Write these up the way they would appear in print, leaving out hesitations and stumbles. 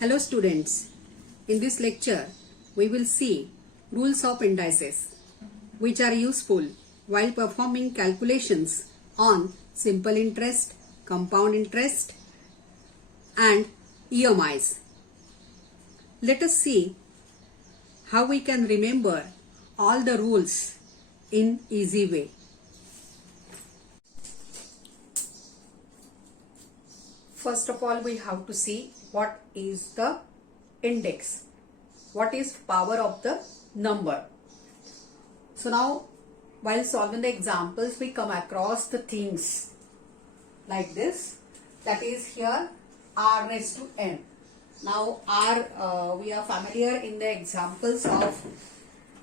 Hello students, in this lecture we will see rules of indices which are useful while performing calculations on simple interest, compound interest and EMIs. Let us see how we can remember all the rules in easy way. First of all, we have to see what is the index, what is power of the number. So now while solving the examples, we come across the things like this, that is here r raised to n. Now we are familiar in the examples of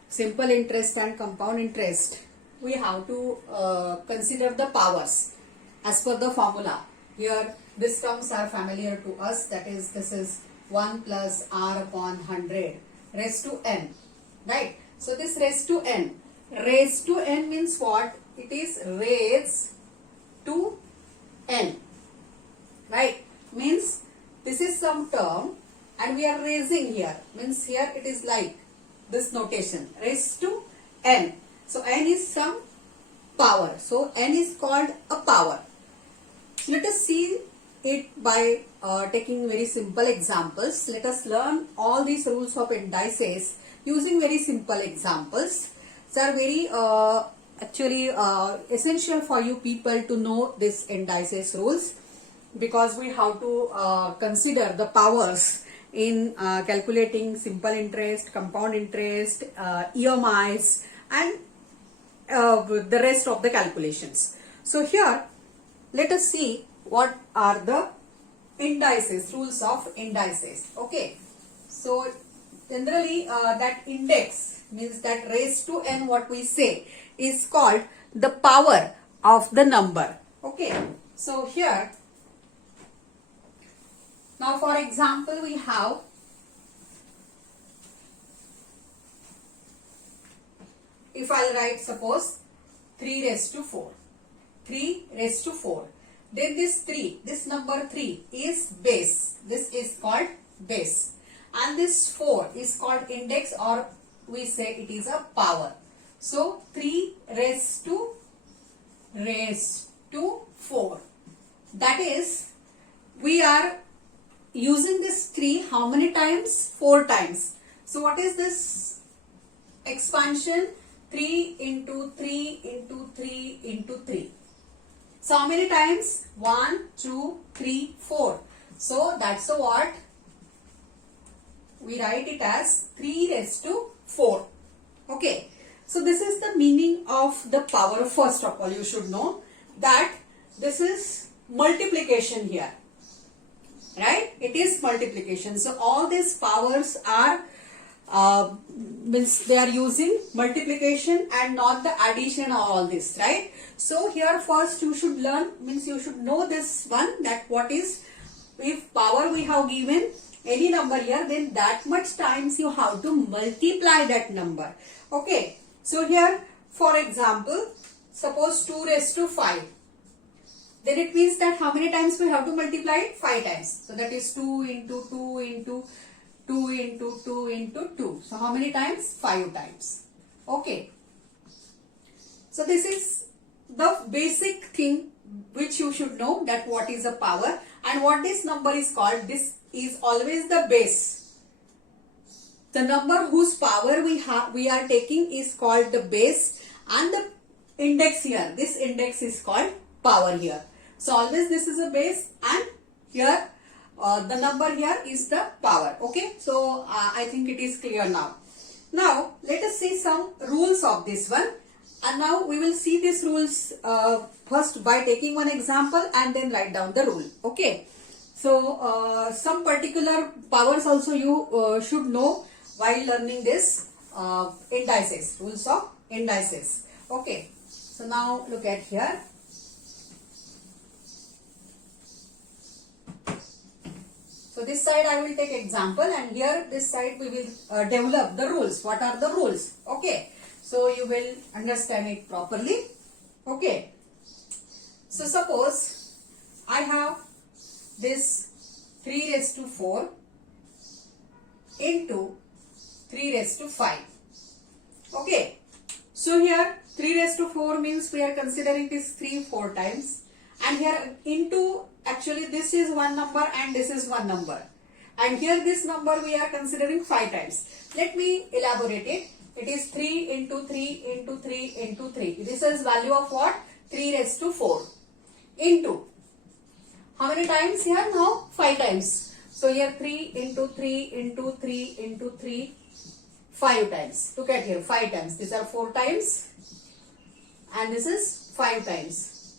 simple interest and compound interest. We have to consider the powers as per the formula. Here these terms are familiar to us, that is this is 1 plus r upon 100 raised to n, right? So this raised to n means what? It is raised to n, right? Means this is some term and we are raising here, means here it is like this notation, raised to n. So n is some power, so n is called a power. Let us see it by taking very simple examples. Let us learn all these rules of indices using very simple examples. These are very essential for you people to know this indices rules, because we have to consider the powers in calculating simple interest, compound interest, EMIs and the rest of the calculations. So here let us see what are the indices, rules of indices. Okay, so generally that index means that raised to n, what we say is called the power of the number. Okay, so here now for example we have if I'll write suppose 3 raised to 4. 3 raised to 4. Then this number 3 is base. This is called base. And this 4 is called index, or we say it is a power. So 3 raised to 4. That is, we are using this 3 how many times? 4 times. So what is this expansion? 3 into 3 into 3 into 3. So how many times? 1, 2, 3, 4. So that's what we write it as 3 raised to 4. Okay. So this is the meaning of the power. First of all, you should know that this is multiplication here. Right? It is multiplication. So all these powers are means they are using multiplication and not the addition of all this, right? So here first you should learn, means you should know this one, that what is, if power we have given any number here, then that much times you have to multiply that number. Okay, so here for example suppose 2 raised to 5, then it means that how many times we have to multiply it? 5 times. So that is 2 into 2 into 2 into 2 into 2. So how many times? 5 times. Okay. So this is the basic thing which you should know, that what is a power and what this number is called. This is always the base. The number whose power we are taking is called the base, and the index here, this index is called power here. So always this is a base, and here the number here is the power. Okay, so I think it is clear now. Now let us see some rules of this one, and now we will see these rules first by taking one example and then write down the rule. Okay, so some particular powers also you should know while learning this indices, rules of indices. Okay, so now look at here. So this side I will take example, and here this side we will develop the rules. What are the rules? Okay. So you will understand it properly. Okay. So suppose I have this 3 raised to 4 into 3 raised to 5. Okay. So here 3 raised to 4 means we are considering this 3 4 times. And here into, actually this is one number and this is one number. And here this number we are considering 5 times. Let me elaborate it. It is 3 into 3 into 3 into 3. This is value of what? 3 raised to 4. Into. How many times here? Now 5 times. So here 3 into 3 into 3 into 3. 5 times. Look at here. 5 times. These are 4 times. And this is 5 times.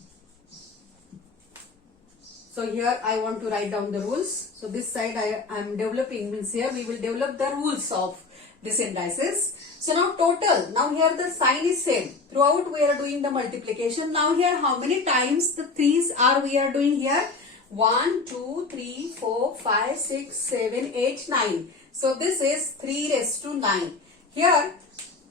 So here I want to write down the rules. So this side I am developing, means here we will develop the rules of this indices. So now total, now here the sign is same. Throughout we are doing the multiplication. Now here how many times the 3's are we are doing here? 1, 2, 3, 4, 5, 6, 7, 8, 9. So this is 3 raised to 9. Here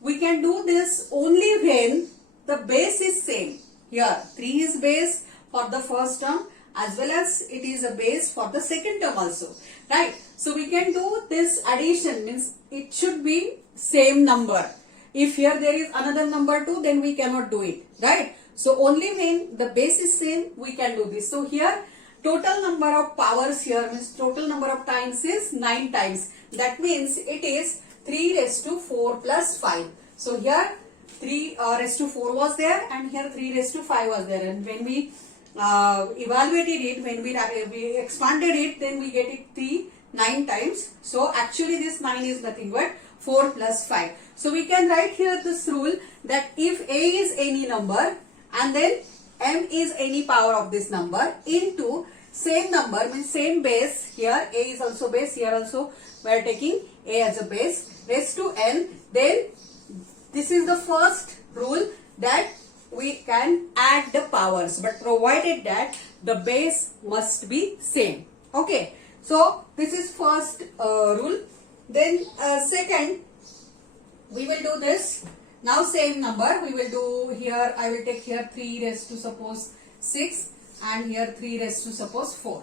we can do this only when the base is same. Here 3 is base for the first term, as well as it is a base for the second term also, right? So we can do this addition, means it should be same number. If here there is another number too, then we cannot do it, right? So only when the base is same, we can do this. So here total number of powers here means total number of times is 9 times. That means it is 3 raised to 4 plus 5. So here 3 raised to 4 was there and here 3 raised to 5 was there. And when we evaluated it, when we expanded it, then we get it 9 times. So actually this 9 is nothing but 4 plus 5. So we can write here this rule that if A is any number and then M is any power of this number into same number, means same base, here A is also base, here also we are taking A as a base, raised to N, then this is the first rule that we can add the powers, but provided that the base must be same. Okay, so this is first rule. Then second, we will do this. Now same number we will do here. I will take here 3 raised to suppose 6 and here 3 raised to suppose 4.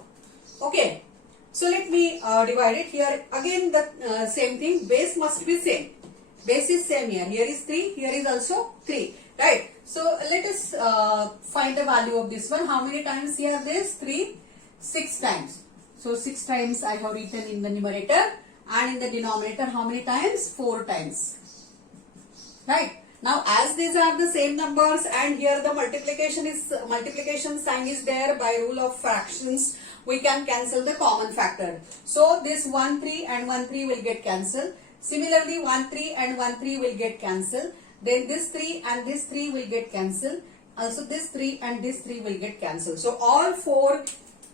Okay, so let me divide it. Here again the same thing, base must be same. Base is same here. Here is 3, here is also 3. Right. So let us find the value of this one. How many times here this? 3, 6 times. So 6 times I have written in the numerator, and in the denominator how many times? 4 times. Right. Now as these are the same numbers and here the multiplication sign is there, by rule of fractions we can cancel the common factor. So this 1 3 and 1 3 will get cancelled. Similarly 1 3 and 1 3 will get cancelled. Then this 3 and this 3 will get cancelled. Also this 3 and this 3 will get cancelled. So all 4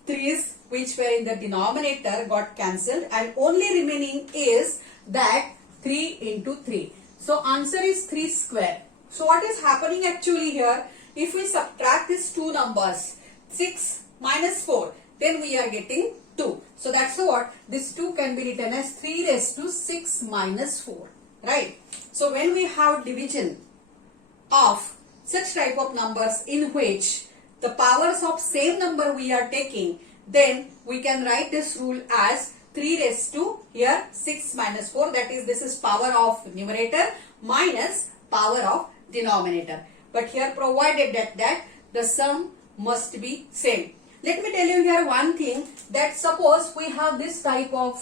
3's which were in the denominator got cancelled, and only remaining is that 3 into 3. So answer is 3 square. So what is happening actually here? If we subtract these two numbers, 6 minus 4, then we are getting 2. So that's what this 2 can be written as 3 raised to 6 minus 4. Right. So when we have division of such type of numbers in which the powers of same number we are taking, then we can write this rule as 3 raised to here 6 minus 4. That is, this is power of numerator minus power of denominator. But here provided that the sum must be same. Let me tell you here one thing, that suppose we have this type of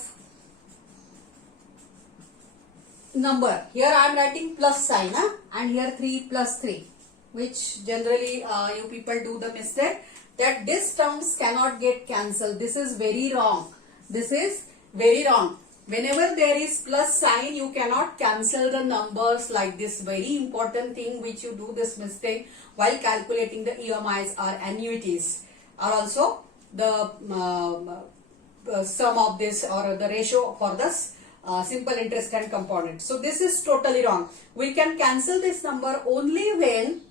number. Here I am writing plus sign and here 3 plus 3, which generally you people do the mistake that these terms cannot get cancelled. This is very wrong. This is very wrong. Whenever there is plus sign, you cannot cancel the numbers like this. Very important thing which you do this mistake while calculating the EMIs or annuities, or also the sum of this or the ratio for this simple interest and component. So this is totally wrong. We can cancel this number only when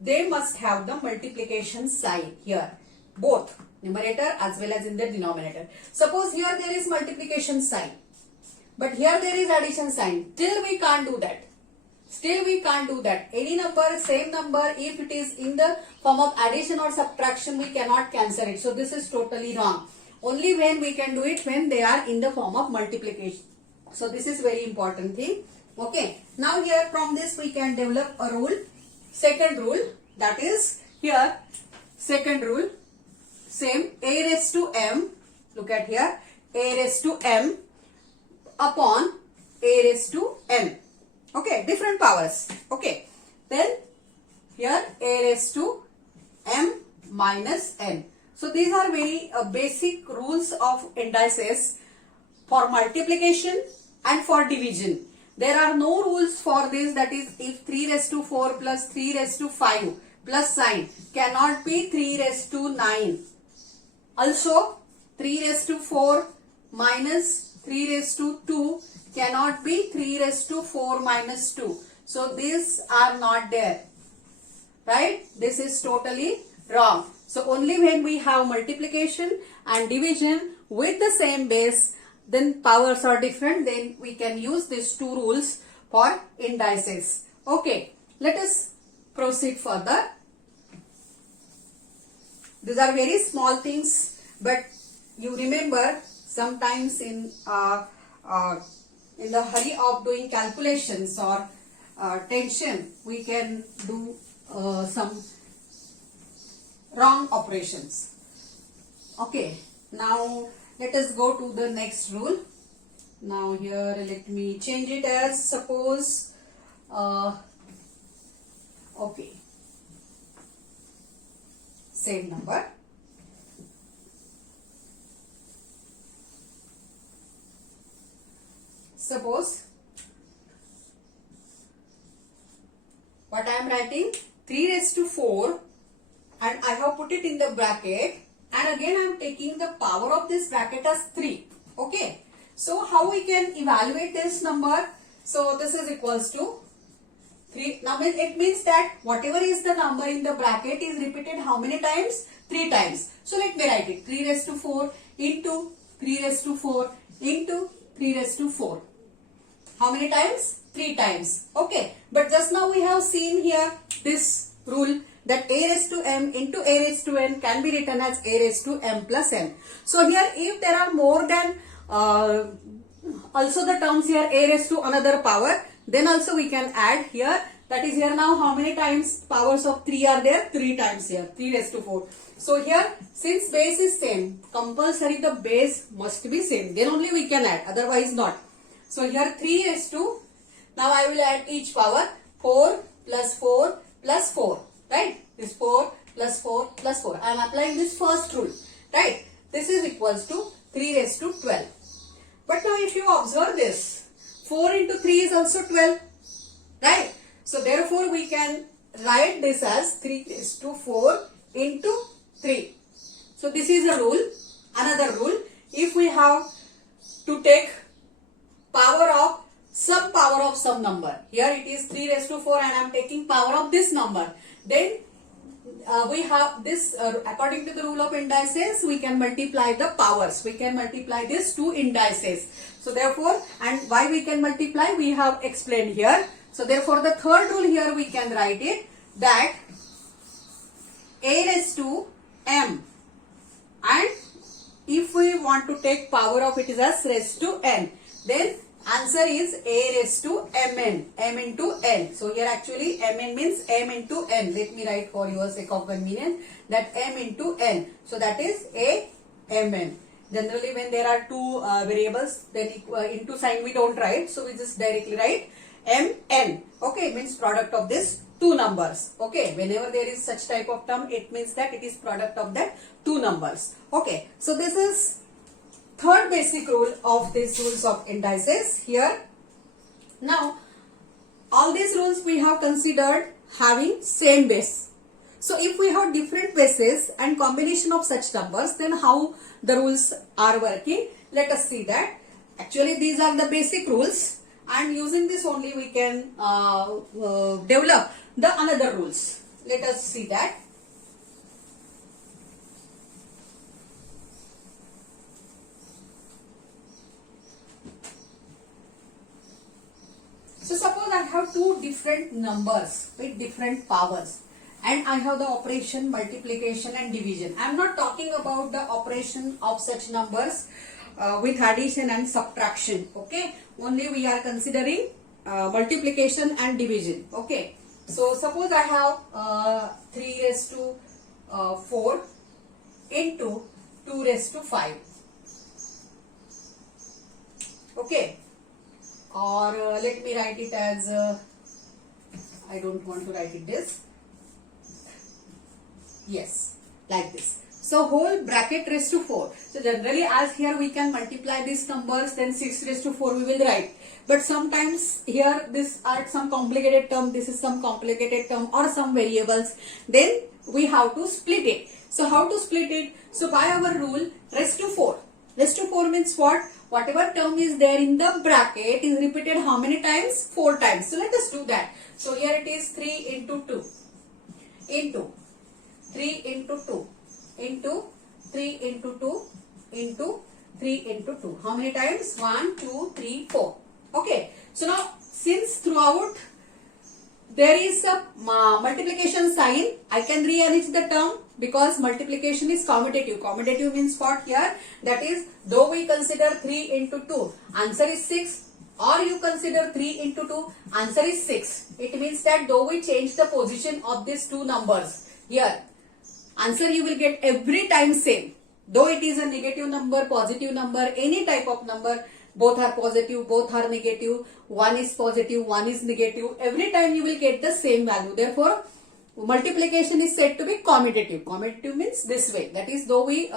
they must have the multiplication sign here, both numerator as well as in the denominator. Suppose here there is multiplication sign, but here there is addition sign. Still we can't do that. Still we can't do that. Any number, same number, if it is in the form of addition or subtraction, we cannot cancel it. So this is totally wrong. Only when we can do it when they are in the form of multiplication. So this is very important thing. Okay. Now here from this we can develop a rule. Second rule, that is here second rule, same, a raised to m, look at here, a raised to m upon a raised to n. Okay, different powers. Okay, then here a raised to m minus n. So these are very basic rules of indices for multiplication and for division. There are no rules for this, that is if 3 raised to 4 plus 3 raised to 5 plus sign cannot be 3 raised to 9. Also 3 raised to 4 minus 3 raised to 2 cannot be 3 raised to 4 minus 2. So these are not there, right? This is totally wrong. So only when we have multiplication and division with the same base, then powers are different, then we can use these two rules for indices. Okay, let us proceed further. These are very small things, but you remember sometimes in the hurry of doing calculations or tension, we can do some wrong operations. Okay, now let us go to the next rule. Now here let me change it as suppose, okay, same number. Suppose what I am writing 3 raised to 4 and I have put it in the bracket. And again I am taking the power of this bracket as 3. Okay. So how we can evaluate this number? So this is equals to 3. Now it means that whatever is the number in the bracket is repeated how many times? 3 times. So let me write it. 3 raised to 4 into 3 raised to 4 into 3 raised to 4. How many times? 3 times. Okay. But just now we have seen here this rule that a raised to m into a raised to n can be written as a raised to m plus n. So here if there are more than also the terms here a raised to another power, then also we can add here. That is here now how many times powers of 3 are there? 3 times here. 3 raised to 4. So here since base is same, compulsory the base must be same. Then only we can add, otherwise not. So here 3 raised to, now I will add each power 4 plus 4 plus 4. Right? This 4 plus 4 plus 4. I am applying this first rule. Right? This is equals to 3 raised to 12. But now if you observe this, 4 into 3 is also 12. Right? So therefore we can write this as 3 raised to 4 into 3. So this is a rule. Another rule. If we have to take power of some power of some number. Here it is 3 raised to 4 and I am taking power of this number. Then we have this, according to the rule of indices, we can multiply the powers. We can multiply these two indices. So therefore, and why we can multiply, we have explained here. So therefore, the third rule here we can write it that a raised to m, and if we want to take power of it is as raised to n, then answer is a raised to mn, m into n. So here actually mn means m into n. Let me write for your sake of convenience that m into n. So that is a mn. Generally when there are two variables, then into sign we don't write. So we just directly write mn. Okay, means product of this two numbers. Okay, whenever there is such type of term, it means that it is product of that two numbers. Okay, so this is third basic rule of these rules of indices here. Now, all these rules we have considered having same base. So, if we have different bases and combination of such numbers, then how the rules are working? Let us see that. Actually, these are the basic rules, and using this only we can develop the another rules. Let us see that. So suppose I have two different numbers with different powers and I have the operation multiplication and division. I am not talking about the operation of such numbers with addition and subtraction. Okay, only we are considering multiplication and division. Okay, so suppose I have 3 raised to 4 into 2 raised to 5. Okay, or let me write it as I don't want to write it this. Yes, like this. So whole bracket raised to 4. So generally, as here we can multiply these numbers, then 6 raised to 4 we will write. But sometimes here this are some complicated term, this is some complicated term or some variables. Then we have to split it. So how to split it? So by our rule, raised to 4. Raised to 4 means what? Whatever term is there in the bracket is repeated how many times? 4 times. So let us do that. So here it is 3 into 2 into 3 into 2 into 3 into 2 into 3 into 2. How many times? 1, 2, 3, 4. Okay. So now since throughout there is a multiplication sign, I can rearrange the term because multiplication is commutative. Commutative means what here? That is, though we consider 3 into 2, answer is 6. Or you consider 3 into 2, answer is 6. It means that though we change the position of these two numbers, here, answer you will get every time same. Though it is a negative number, positive number, any type of number, both are positive, both are negative, one is positive, one is negative, every time you will get the same value. Therefore, multiplication is said to be commutative. Commutative means this way. That is, though we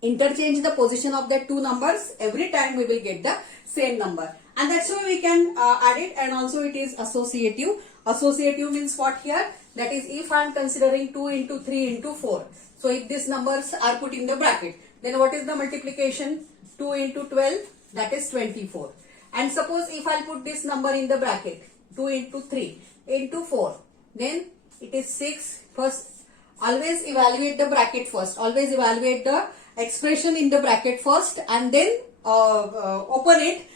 interchange the position of the two numbers, every time we will get the same number. And that's why we can add it, and also it is associative. Associative means what here? That is, if I am considering 2 into 3 into 4. So if these numbers are put in the bracket, then what is the multiplication? 2 into 12, that is 24. And suppose if I put this number in the bracket, 2 into 3 into 4, then it is 6. First, always evaluate the bracket first. Always evaluate the expression in the bracket first, and then open it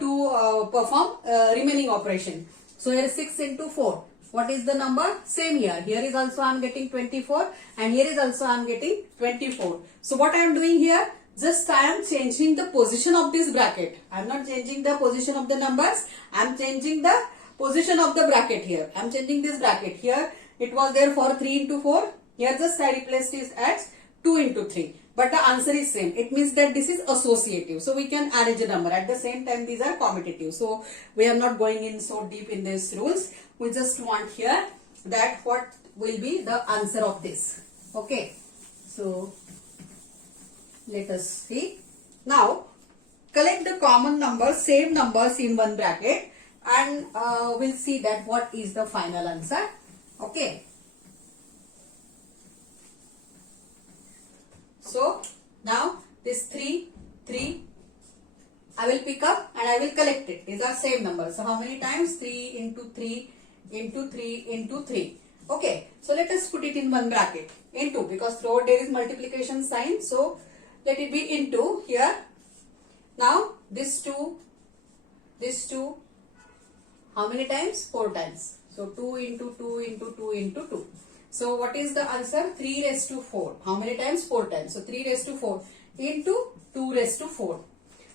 to perform remaining operation. So here is 6 into 4. What is the number? Same here. Here is also I am getting 24, and here is also I am getting 24. So what I am doing here? Just I am changing the position of this bracket. I am not changing the position of the numbers. I am changing the position of the bracket here. I am changing this bracket. Here it was there for 3 into 4. Here just I replaced it as 2 into 3. But the answer is same. It means that this is associative. So we can arrange a number. At the same time, these are commutative. So we are not going in so deep in these rules. We just want here that what will be the answer of this. Okay. So let us see. Now collect the common numbers, same numbers in one bracket, and we'll see that what is the final answer. Okay. So now this 3, I will pick up and I will collect it. These are same numbers. So how many times? 3 into 3 into 3 into 3. Okay. So let us put it in one bracket. Into, because throughout there is multiplication sign. So let it be into here. Now this 2, how many times? 4 times. So 2 into 2 into 2 into 2. So what is the answer? 3 raised to 4. How many times? 4 times. So 3 raised to 4 into 2 raised to 4.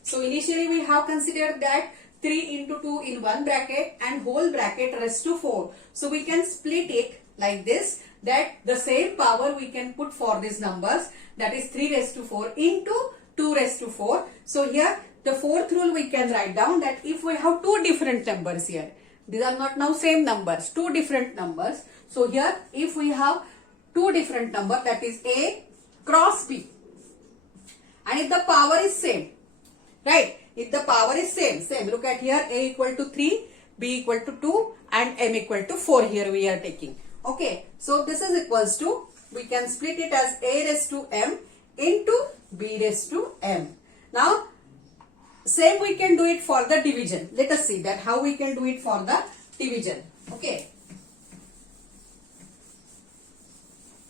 So initially we have considered that 3 into 2 in one bracket and whole bracket raised to 4. So we can split it like this, that the same power we can put for these numbers, that is 3 raised to 4 into 2 raised to 4. So here the fourth rule we can write down, that if we have two different numbers here, these are not now same numbers, two different numbers. So here if we have two different numbers, that is A cross B, and if the power is same, right? If the power is same, look at here, A equal to 3, B equal to 2 and M equal to 4 here we are taking. Okay, so this is equals to, we can split it as A raised to M into B raised to M. Now same we can do it for the division. Let us see that how we can do it for the division. Okay.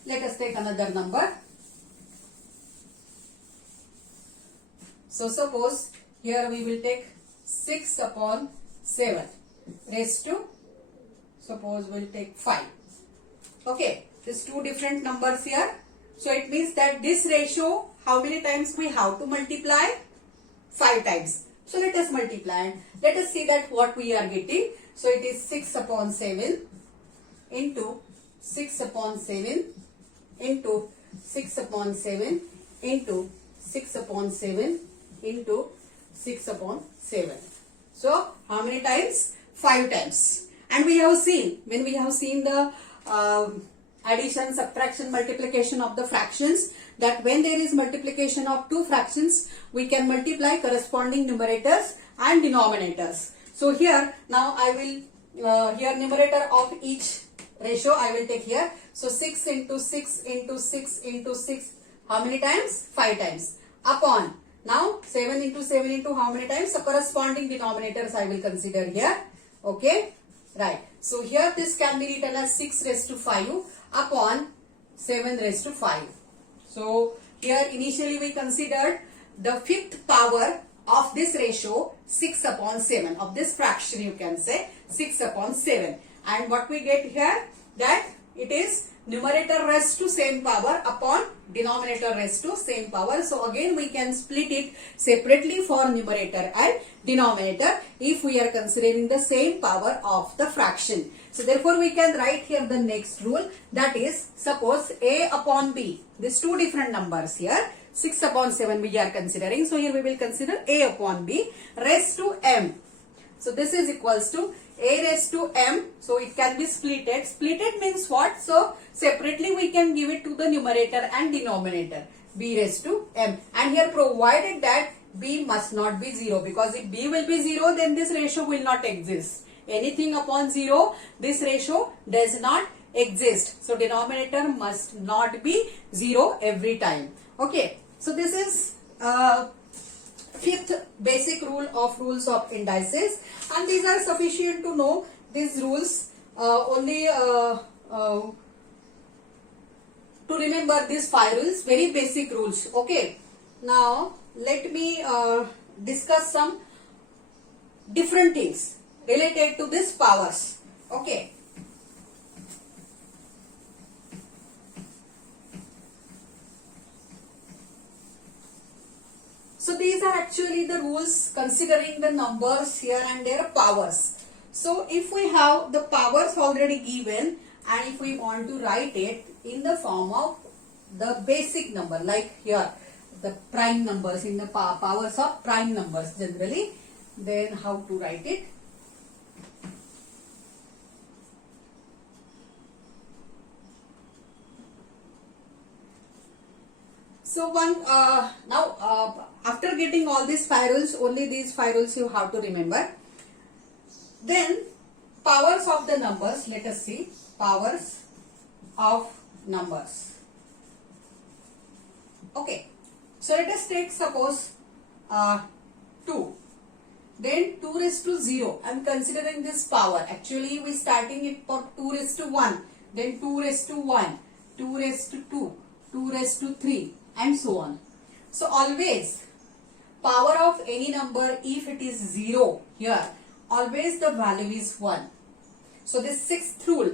Let us take another number. So suppose here we will take 6 upon 7 raised to, suppose we'll take 5. Okay, these two different numbers here. So it means that this ratio how many times we have to multiply? 5 times. So let us multiply and let us see that what we are getting. So it is 6 upon 7 into 6 upon 7 into 6 upon 7 into 6 upon 7 into 6 upon 7. So how many times? 5 times. And we have seen, when we have seen the addition, subtraction, multiplication of the fractions, that when there is multiplication of two fractions, we can multiply corresponding numerators and denominators. So here, now I will, here numerator of each ratio I will take here. So 6 into 6 into 6 into 6, how many times? 5 times. Upon, now 7 into 7 into how many times? So corresponding denominators I will consider here. Okay, right. So here this can be written as 6 raised to 5 upon 7 raised to 5. So here initially we considered the fifth power of this ratio 6 upon 7, of this fraction you can say 6 upon 7. And what we get here, that it is numerator raised to same power upon denominator raised to same power. So again we can split it separately for numerator and denominator if we are considering the same power of the fraction. So therefore we can write here the next rule, that is, suppose a upon b, these two different numbers here, 6 upon 7 we are considering. So here we will consider a upon b raised to m. So this is equals to a raised to m. So it can be splitted. Splitted means what? So separately we can give it to the numerator and denominator, b raised to m. And here provided that b must not be 0, because if b will be 0 then this ratio will not exist. Anything upon 0, this ratio does not exist. So denominator must not be 0 every time. Okay. So this is fifth basic rule of rules of indices, and these are sufficient to know these rules only to remember these 5 rules, very basic rules. Okay. Now let me discuss some different things related to these powers. Okay. So these are actually the rules considering the numbers here and their powers. So if we have the powers already given and if we want to write it in the form of the basic number, like here the prime numbers, in the powers of prime numbers generally, then how to write it? So now after getting all these 5 rules, only these 5 rules you have to remember. Then powers of the numbers, let us see, powers of numbers. Okay, so let us take suppose 2. Then 2 raised to 0. I am considering this power. Actually we starting it for 2 raised to 1. Then 2 raised to 1, 2 raised to 2, 2 raised to 3 and so on. So always power of any number, if it is 0 here, always the value is 1. So this sixth rule,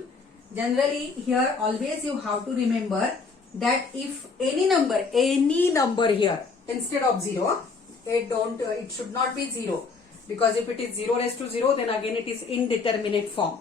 generally here always you have to remember that if any number here instead of 0, it should not be 0, because if it is 0 raised to 0 then again it is indeterminate form.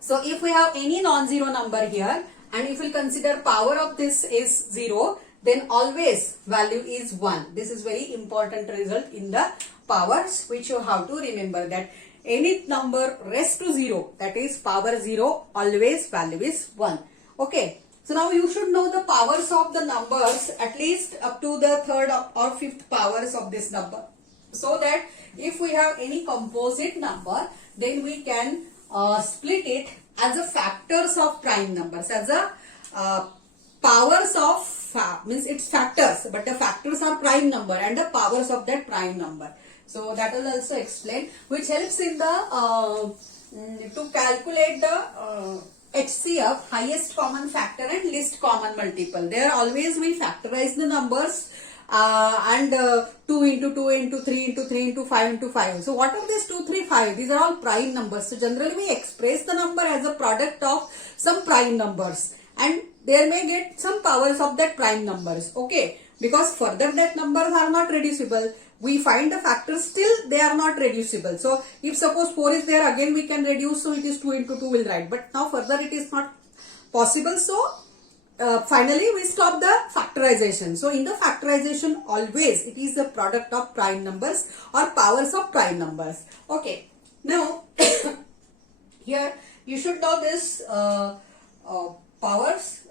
So if we have any non-zero number here and if we consider power of this is 0, then always value is 1. This is very important result in the powers, which you have to remember, that any number raised to 0, that is power 0, always value is 1. Okay. So now you should know the powers of the numbers at least up to the third or fifth powers of this number, so that if we have any composite number, then we can split it as a factors of prime numbers, as a powers of means its factors, but the factors are prime number and the powers of that prime number. So that will also explain, which helps in the to calculate the HCF, highest common factor and least common multiple. There always we factorize the numbers and 2 into 2 into 3 into 3 into 5 into 5. So what are these 2, 3, 5? These are all prime numbers. So generally we express the number as a product of some prime numbers, and there may get some powers of that prime numbers. Okay. because further that numbers are not reducible. We find the factors, still they are not reducible. So if suppose 4 is there, again we can reduce, so it is 2 into 2 will write. But now further it is not possible. So finally we stop the factorization. So in the factorization, always it is the product of prime numbers or powers of prime numbers. Okay. Now here you should know this powers.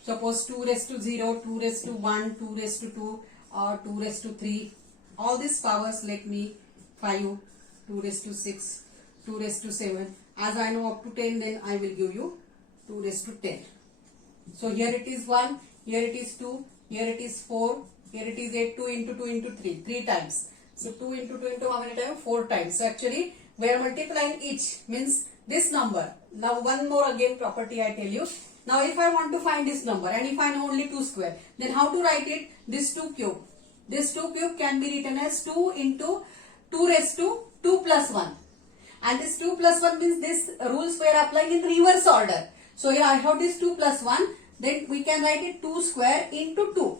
Suppose 2 raised to 0, 2 raised to 1, 2 raised to 2 or 2 raised to 3. All these powers, let me 5, 2 raised to 6, 2 raised to 7. As I know up to 10, then I will give you 2 raised to 10. So here it is 1, here it is 2, here it is 4, here it is 8, 2 into 2 into 3, 3 times. So 2 into 2 into how many times? 4 times. So actually we are multiplying each, means this number. Now one more again property I tell you. Now if I want to find this number and if I know only 2 square, then how to write it? This 2 cube. This 2 cube can be written as 2 into 2 raised to 2 plus 1. And this 2 plus 1 means this rules were applying in reverse order. So here I have this 2 plus 1, then we can write it 2 square into 2.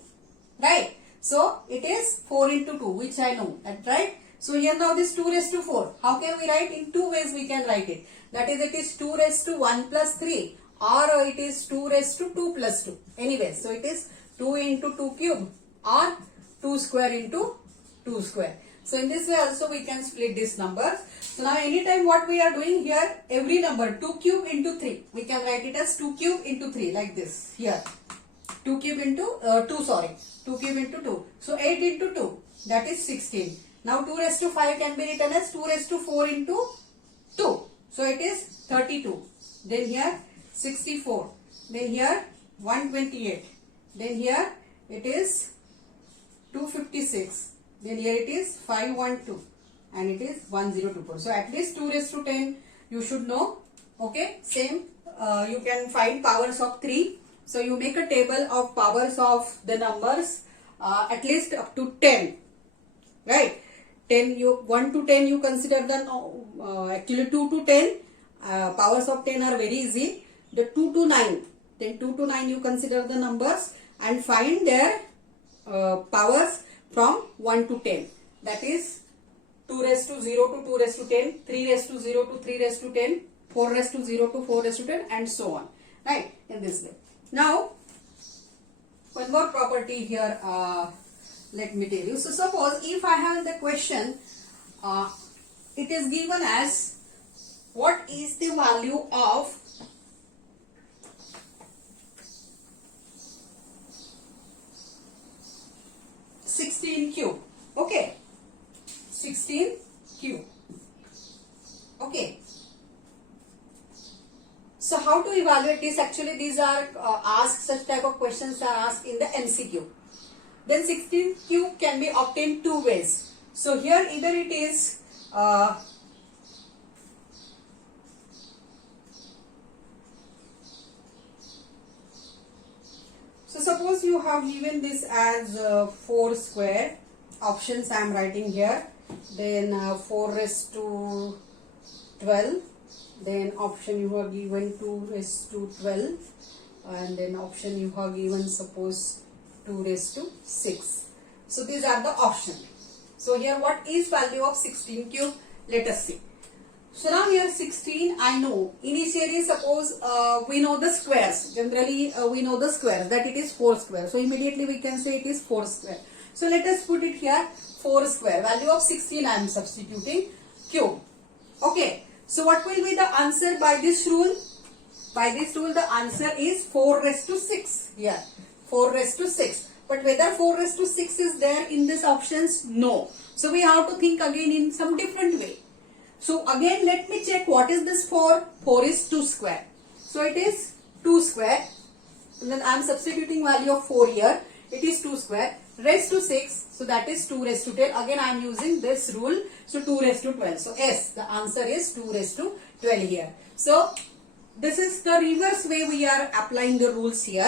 Right? So it is 4 into 2, which I know. That right? So here now this 2 raised to 4. How can we write? In two ways we can write it. That is, it is 2 raised to 1 plus 3. Or it is 2 raised to 2 plus 2. Anyway, so it is 2 into 2 cube or 2 square into 2 square. So in this way also we can split this number. So now anytime what we are doing here, every number 2 cube into 3. We can write it as 2 cube into 3 like this. Here 2 cube into 2 cube into 2. So 8 into 2, that is 16. Now 2 raised to 5 can be written as 2 raised to 4 into 2. So it is 32. Then here 64, then here 128, then here it is 256, then here it is 512 and it is 1024. So at least 2 raised to 10 you should know. Okay, same you can find powers of 3. So you make a table of powers of the numbers at least up to 10. Right? 10 you 1 to 10 you consider the actually 2 to 10 powers of 10 are very easy. The 2 to 9, then 2 to 9 you consider the numbers and find their powers from 1 to 10. That is 2 raised to 0 to 2 raised to 10, 3 raised to 0 to 3 raised to 10, 4 raised to 0 to 4 raised to 10 and so on. Right? In this way. Now, one more property here, let me tell you. So suppose if I have the question, it is given as what is the value of 16 cube. Okay, 16 cube. Okay. So how to evaluate this? Actually, these are asked, such type of questions are asked in the MCQ. Then 16 cube can be obtained two ways. So here either it is so suppose you have given this as 4 square. Options I am writing here. Then 4 raised to 12. Then option you have given 2 raised to 12. And then option you have given suppose 2 raised to 6. So these are the options. So here what is value of 16 cube? Let us see. So now here 16 I know. Initially suppose we know the squares. Generally we know the squares, that it is 4 square. So immediately we can say it is 4 square. So let us put it here 4 square. Value of 16 I am substituting cube. Okay. So what will be the answer by this rule? By this rule the answer is 4 raised to 6. Here 4 raised to 6. But whether 4 raised to 6 is there in these options? No. So we have to think again in some different way. So again let me check what is this 4. 4 is 2 square. So it is 2 square. And then I am substituting value of 4 here. It is 2 square. Raised to 6. So that is 2 raised to 10. Again I am using this rule. So 2 raised to 12. So yes, the answer is 2 raised to 12 here. So this is the reverse way we are applying the rules here.